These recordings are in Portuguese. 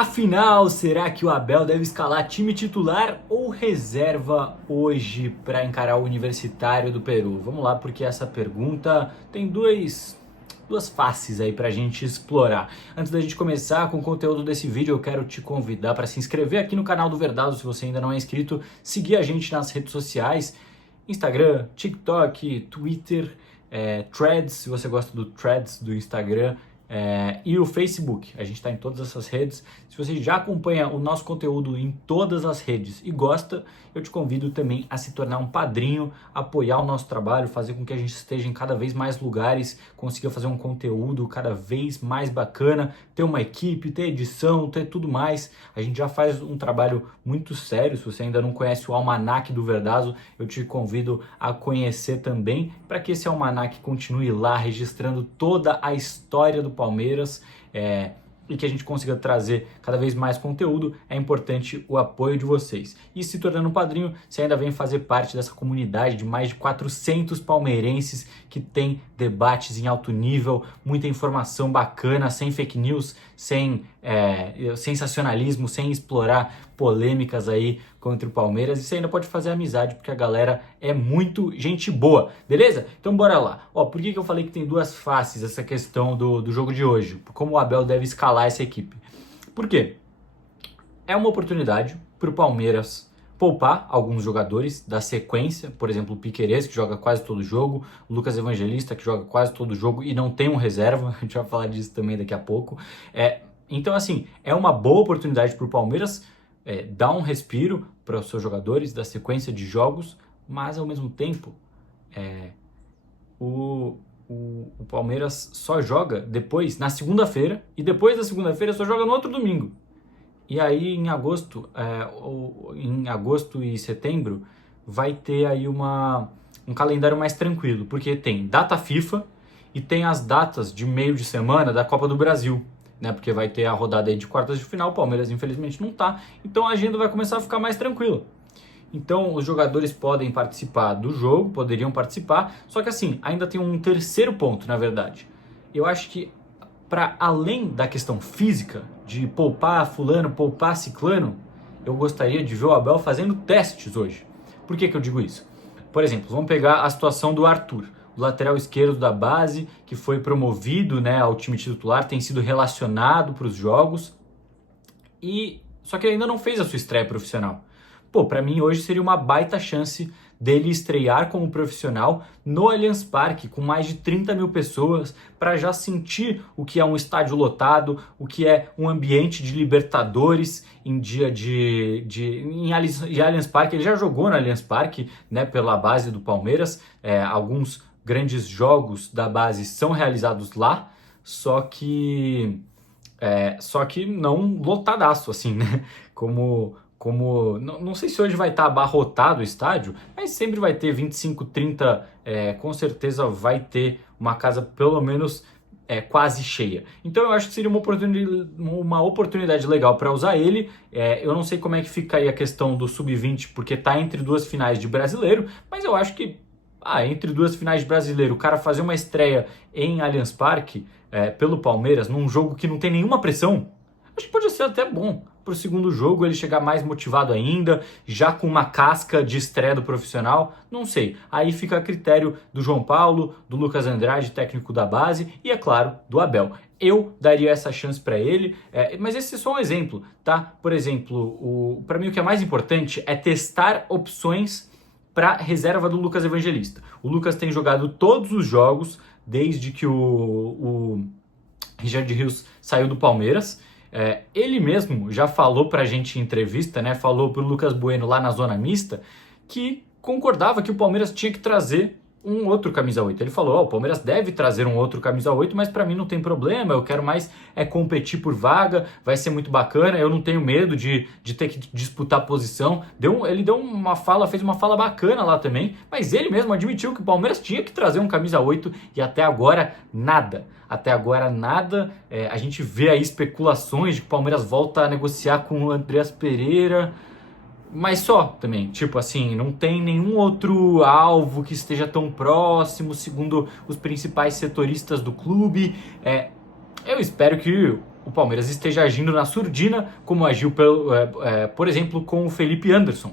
Afinal, será que o Abel deve escalar time titular ou reserva hoje para encarar o Universitário do Peru? Vamos lá, porque essa pergunta tem duas faces aí para a gente explorar. Antes da gente começar com o conteúdo desse vídeo, eu quero te convidar para se inscrever aqui no canal do Verdado, se você ainda não é inscrito, seguir a gente nas redes sociais, Instagram, TikTok, Twitter, Threads, se você gosta do Threads do Instagram, e o Facebook. A gente está em todas essas redes. Se você já acompanha o nosso conteúdo em todas as redes e gosta, eu te convido também a se tornar um padrinho, apoiar o nosso trabalho, fazer com que a gente esteja em cada vez mais lugares, consiga fazer um conteúdo cada vez mais bacana, ter uma equipe, ter edição, ter tudo mais. A gente já faz um trabalho muito sério. Se você ainda não conhece o Almanac do Verdazo, eu te convido a conhecer também, para que esse Almanac continue lá, registrando toda a história do Palmeiras, e que a gente consiga trazer cada vez mais conteúdo. É importante o apoio de vocês. E se tornando um padrinho, você ainda vem fazer parte dessa comunidade de mais de 400 palmeirenses que tem debates em alto nível, muita informação bacana, sem fake news, sem sensacionalismo, sem explorar polêmicas aí contra o Palmeiras. E você ainda pode fazer amizade, porque a galera é muito gente boa, beleza? Então bora lá. Por que eu falei que tem duas faces essa questão do jogo de hoje? Como o Abel deve escalar essa equipe? Por quê? É uma oportunidade para o Palmeiras poupar alguns jogadores da sequência, por exemplo, o Piquerez, que joga quase todo jogo, o Lucas Evangelista, que joga quase todo jogo e não tem um reserva, a gente vai falar disso também daqui a pouco. Então, assim, é uma boa oportunidade para o Palmeiras dar um respiro para os seus jogadores da sequência de jogos, mas ao mesmo tempo o Palmeiras só joga depois, na segunda-feira, e depois da segunda-feira só joga no outro domingo. E aí em agosto e setembro vai ter aí um calendário mais tranquilo, porque tem data FIFA e tem as datas de meio de semana da Copa do Brasil, né? Porque vai ter a rodada aí de quartas de final, o Palmeiras infelizmente não tá, então a agenda vai começar a ficar mais tranquila. Então os jogadores podem participar do jogo, poderiam participar, só que assim, ainda tem um terceiro ponto, na verdade. Eu acho que para além da questão física, de poupar fulano, poupar ciclano, eu gostaria de ver o Abel fazendo testes hoje. Por que eu digo isso? Por exemplo, vamos pegar a situação do Arthur, o lateral esquerdo da base, que foi promovido, né, ao time titular, tem sido relacionado para os jogos, só que ainda não fez a sua estreia profissional. Para mim hoje seria uma baita chance dele estrear como profissional no Allianz Parque, com mais de 30 mil pessoas, para já sentir o que é um estádio lotado, o que é um ambiente de Libertadores em dia em Allianz Parque. Ele já jogou no Allianz Parque, né, pela base do Palmeiras, alguns grandes jogos da base são realizados lá, só que não lotadaço, assim, né, não sei se hoje vai estar abarrotado o estádio, mas sempre vai ter 25, 30, com certeza vai ter uma casa pelo menos quase cheia. Então eu acho que seria uma oportunidade legal para usar ele. Eu não sei como é que fica aí a questão do Sub-20, porque tá entre duas finais de Brasileiro, mas eu acho que entre duas finais de Brasileiro, o cara fazer uma estreia em Allianz Parque pelo Palmeiras, num jogo que não tem nenhuma pressão, acho que pode ser até bom para o segundo jogo ele chegar mais motivado ainda, já com uma casca de estreia do profissional, não sei. Aí fica a critério do João Paulo, do Lucas Andrade, técnico da base, e é claro, do Abel. Eu daria essa chance para ele, mas esse é só um exemplo, tá? Por exemplo, para mim o que é mais importante é testar opções para reserva do Lucas Evangelista. O Lucas tem jogado todos os jogos desde que o Richard Rios saiu do Palmeiras. Ele mesmo já falou pra gente em entrevista, né? Falou pro Lucas Bueno lá na zona mista, que concordava que o Palmeiras tinha que trazer um outro camisa 8. Ele falou, o Palmeiras deve trazer um outro camisa 8, mas pra mim não tem problema, eu quero mais competir por vaga, vai ser muito bacana, eu não tenho medo de ter que disputar posição. Ele fez uma fala bacana lá também, mas ele mesmo admitiu que o Palmeiras tinha que trazer um camisa 8 e até agora nada. A gente vê aí especulações de que o Palmeiras volta a negociar com o Andreas Pereira, mas só também, tipo assim, não tem nenhum outro alvo que esteja tão próximo, segundo os principais setoristas do clube. Eu espero que o Palmeiras esteja agindo na surdina, como agiu, por exemplo, com o Felipe Anderson,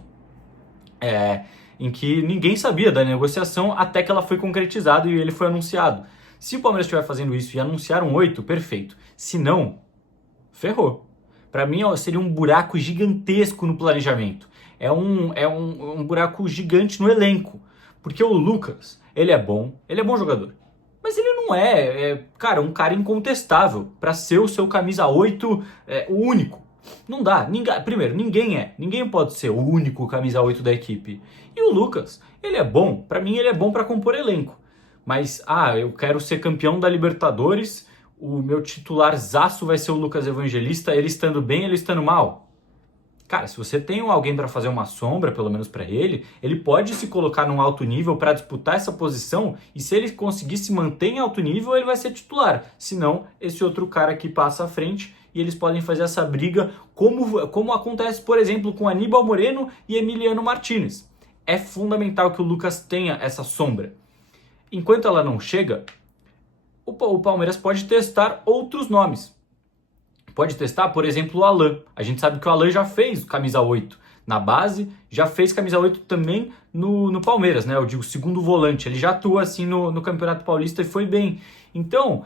em que ninguém sabia da negociação até que ela foi concretizada e ele foi anunciado. Se o Palmeiras estiver fazendo isso e anunciar um 8, perfeito. Se não, ferrou. Para mim seria um buraco gigantesco no planejamento. É um buraco gigante no elenco. Porque o Lucas, ele é bom jogador. Mas ele não cara, um cara incontestável para ser o seu camisa 8, o único. Não dá. Primeiro, ninguém pode ser o único camisa 8 da equipe. E o Lucas, ele é bom. Para mim, ele é bom para compor elenco. Mas, eu quero ser campeão da Libertadores, o meu titularzaço vai ser o Lucas Evangelista, ele estando bem, ele estando mal. Cara, se você tem alguém para fazer uma sombra, pelo menos para ele pode se colocar num alto nível para disputar essa posição, e se ele conseguir se manter em alto nível, ele vai ser titular. Senão, esse outro cara aqui passa à frente e eles podem fazer essa briga, como acontece, por exemplo, com Aníbal Moreno e Emiliano Martínez. É fundamental que o Lucas tenha essa sombra. Enquanto ela não chega, o Palmeiras pode testar outros nomes. Pode testar, por exemplo, o Alan. A gente sabe que o Alan já fez camisa 8 na base, já fez camisa 8 também no Palmeiras, né? Eu digo segundo volante. Ele já atua assim no Campeonato Paulista e foi bem. Então,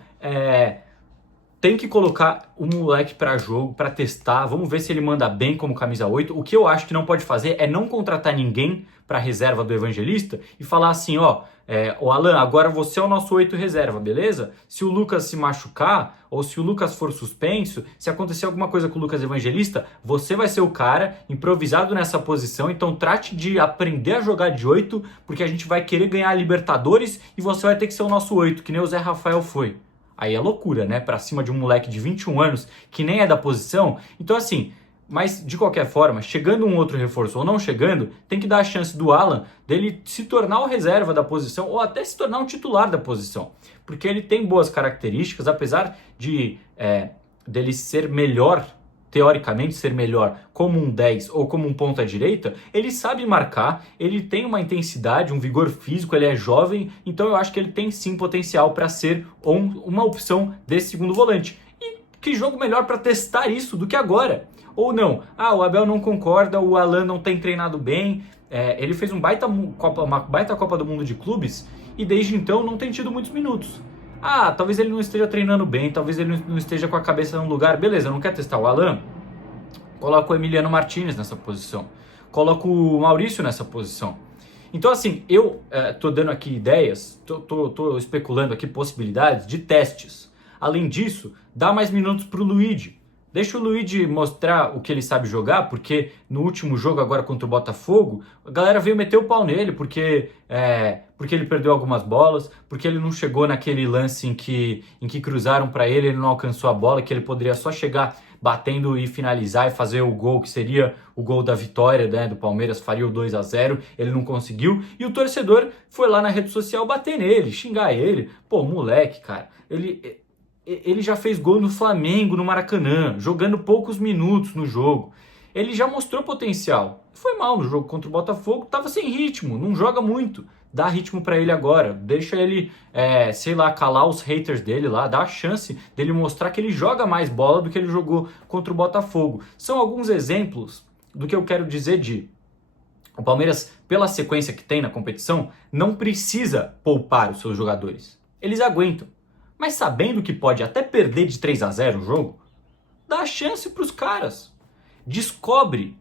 tem que colocar o moleque para jogo, para testar. Vamos ver se ele manda bem como camisa 8. O que eu acho que não pode fazer é não contratar ninguém para reserva do Evangelista e falar assim, o Alan, agora você é o nosso 8 reserva, beleza? Se o Lucas se machucar ou se o Lucas for suspenso, se acontecer alguma coisa com o Lucas Evangelista, você vai ser o cara improvisado nessa posição, então trate de aprender a jogar de 8, porque a gente vai querer ganhar a Libertadores e você vai ter que ser o nosso 8, que nem o Zé Rafael foi. Aí é loucura, né? Pra cima de um moleque de 21 anos que nem é da posição. Então assim, mas de qualquer forma, chegando um outro reforço ou não chegando, tem que dar a chance do Alan dele se tornar o reserva da posição ou até se tornar um titular da posição. Porque ele tem boas características, apesar de dele ser melhor, teoricamente ser melhor como um 10 ou como um ponta-direita, ele sabe marcar, ele tem uma intensidade, um vigor físico, ele é jovem, então eu acho que ele tem sim potencial para ser uma opção desse segundo volante. E que jogo melhor para testar isso do que agora? Ou não, o Abel não concorda, o Alan não tem treinado bem, ele fez uma baita Copa do Mundo de clubes e desde então não tem tido muitos minutos. Talvez ele não esteja treinando bem, talvez ele não esteja com a cabeça no lugar. Beleza, não quer testar o Alan? Coloca o Emiliano Martínez nessa posição. Coloca o Maurício nessa posição. Então assim, eu tô dando aqui ideias, tô especulando aqui possibilidades de testes. Além disso, dá mais minutos pro Luigi. Deixa o Luigi mostrar o que ele sabe jogar, porque no último jogo agora contra o Botafogo, a galera veio meter o pau nele, porque ele perdeu algumas bolas, porque ele não chegou naquele lance em que cruzaram para ele não alcançou a bola, que ele poderia só chegar batendo e finalizar e fazer o gol, que seria o gol da vitória, né, do Palmeiras, faria o 2-0, ele não conseguiu, e o torcedor foi lá na rede social bater nele, xingar ele. Pô, moleque, cara, ele já fez gol no Flamengo, no Maracanã, jogando poucos minutos no jogo. Ele já mostrou potencial. Foi mal no jogo contra o Botafogo, tava sem ritmo, não joga muito. Dá ritmo pra ele agora, deixa ele, calar os haters dele lá, dá a chance dele mostrar que ele joga mais bola do que ele jogou contra o Botafogo. São alguns exemplos do que eu quero dizer o Palmeiras, pela sequência que tem na competição, não precisa poupar os seus jogadores. Eles aguentam. Mas sabendo que pode até perder de 3-0 o jogo, dá a chance para os caras. Descobre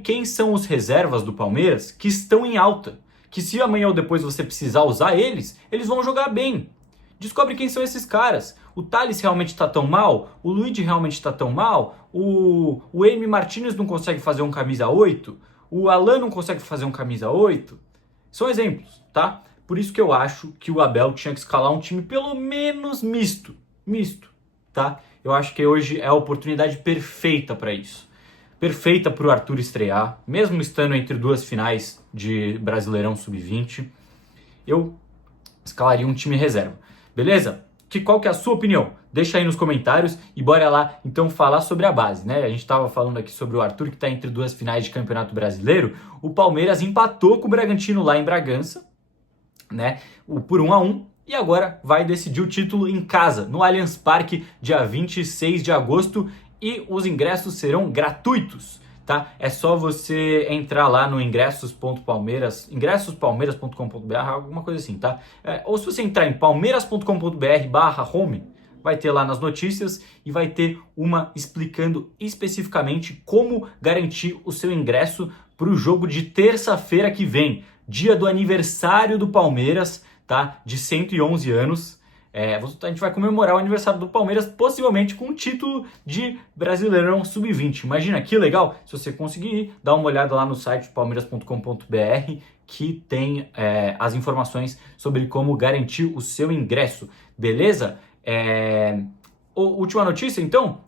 quem são os reservas do Palmeiras que estão em alta. Que se amanhã ou depois você precisar usar eles vão jogar bem. Descobre quem são esses caras. O Thales realmente está tão mal? O Luigi realmente está tão mal? O Emi Martínez não consegue fazer um camisa 8? O Alan não consegue fazer um camisa 8? São exemplos, tá? Por isso que eu acho que o Abel tinha que escalar um time pelo menos misto, tá? Eu acho que hoje é a oportunidade perfeita para isso. Perfeita para o Arthur estrear, mesmo estando entre duas finais de Brasileirão Sub-20, eu escalaria um time reserva, beleza? Qual que é a sua opinião? Deixa aí nos comentários e bora lá então falar sobre a base, né? A gente estava falando aqui sobre o Arthur que está entre duas finais de Campeonato Brasileiro. O Palmeiras empatou com o Bragantino lá em Bragança, né, por 1-1, e agora vai decidir o título em casa, no Allianz Parque, dia 26 de agosto, e os ingressos serão gratuitos. Tá? É só você entrar lá no ingressospalmeiras.com.br, alguma coisa assim, tá? Ou se você entrar em palmeiras.com.br/home, vai ter lá nas notícias e vai ter uma explicando especificamente como garantir o seu ingresso para o jogo de terça-feira que vem, dia do aniversário do Palmeiras, tá? De 111 anos. A gente vai comemorar o aniversário do Palmeiras, possivelmente com o título de Brasileirão Sub-20. Imagina que legal! Se você conseguir, dá uma olhada lá no site palmeiras.com.br, que tem as informações sobre como garantir o seu ingresso, beleza? Última notícia, então,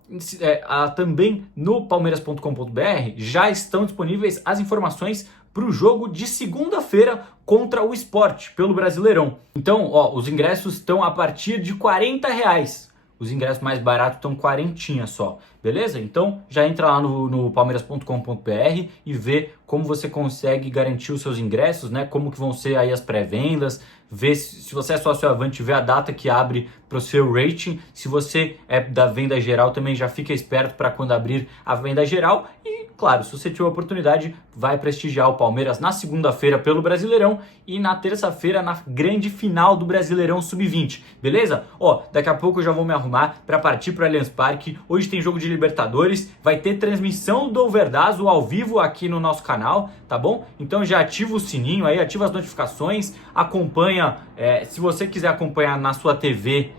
também no palmeiras.com.br já estão disponíveis as informações para o jogo de segunda-feira contra o Sport, pelo Brasileirão. Então, os ingressos estão a partir de R$40. Os ingressos mais baratos estão quarentinha só, beleza? Então, já entra lá no palmeiras.com.br e vê como você consegue garantir os seus ingressos, né? Como que vão ser aí as pré-vendas, vê se você é sócio Avante, vê a data que abre para o seu rating. Se você é da venda geral, também já fica esperto para quando abrir a venda geral. E, claro, se você tiver a oportunidade, vai prestigiar o Palmeiras na segunda-feira pelo Brasileirão e na terça-feira na grande final do Brasileirão Sub-20, beleza? Daqui a pouco eu já vou me arrumar para partir para o Allianz Parque. Hoje tem jogo de Libertadores, vai ter transmissão do Verdazo ao vivo aqui no nosso canal, tá bom? Então já ativa o sininho aí, ativa as notificações, acompanha, se você quiser acompanhar na sua TV,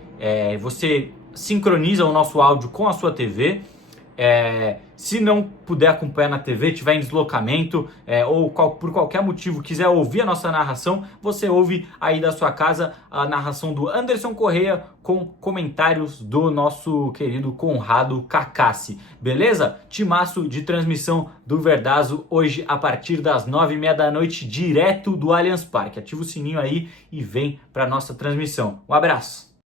você sincroniza o nosso áudio com a sua TV. Se não puder acompanhar na TV, tiver em deslocamento ou por qualquer motivo quiser ouvir a nossa narração, você ouve aí da sua casa a narração do Anderson Correia com comentários do nosso querido Conrado Cacassi, beleza? Timaço de transmissão do Verdazo hoje a partir das 9h30 da noite, direto do Allianz Parque. Ativa o sininho aí e vem para nossa transmissão. Um abraço!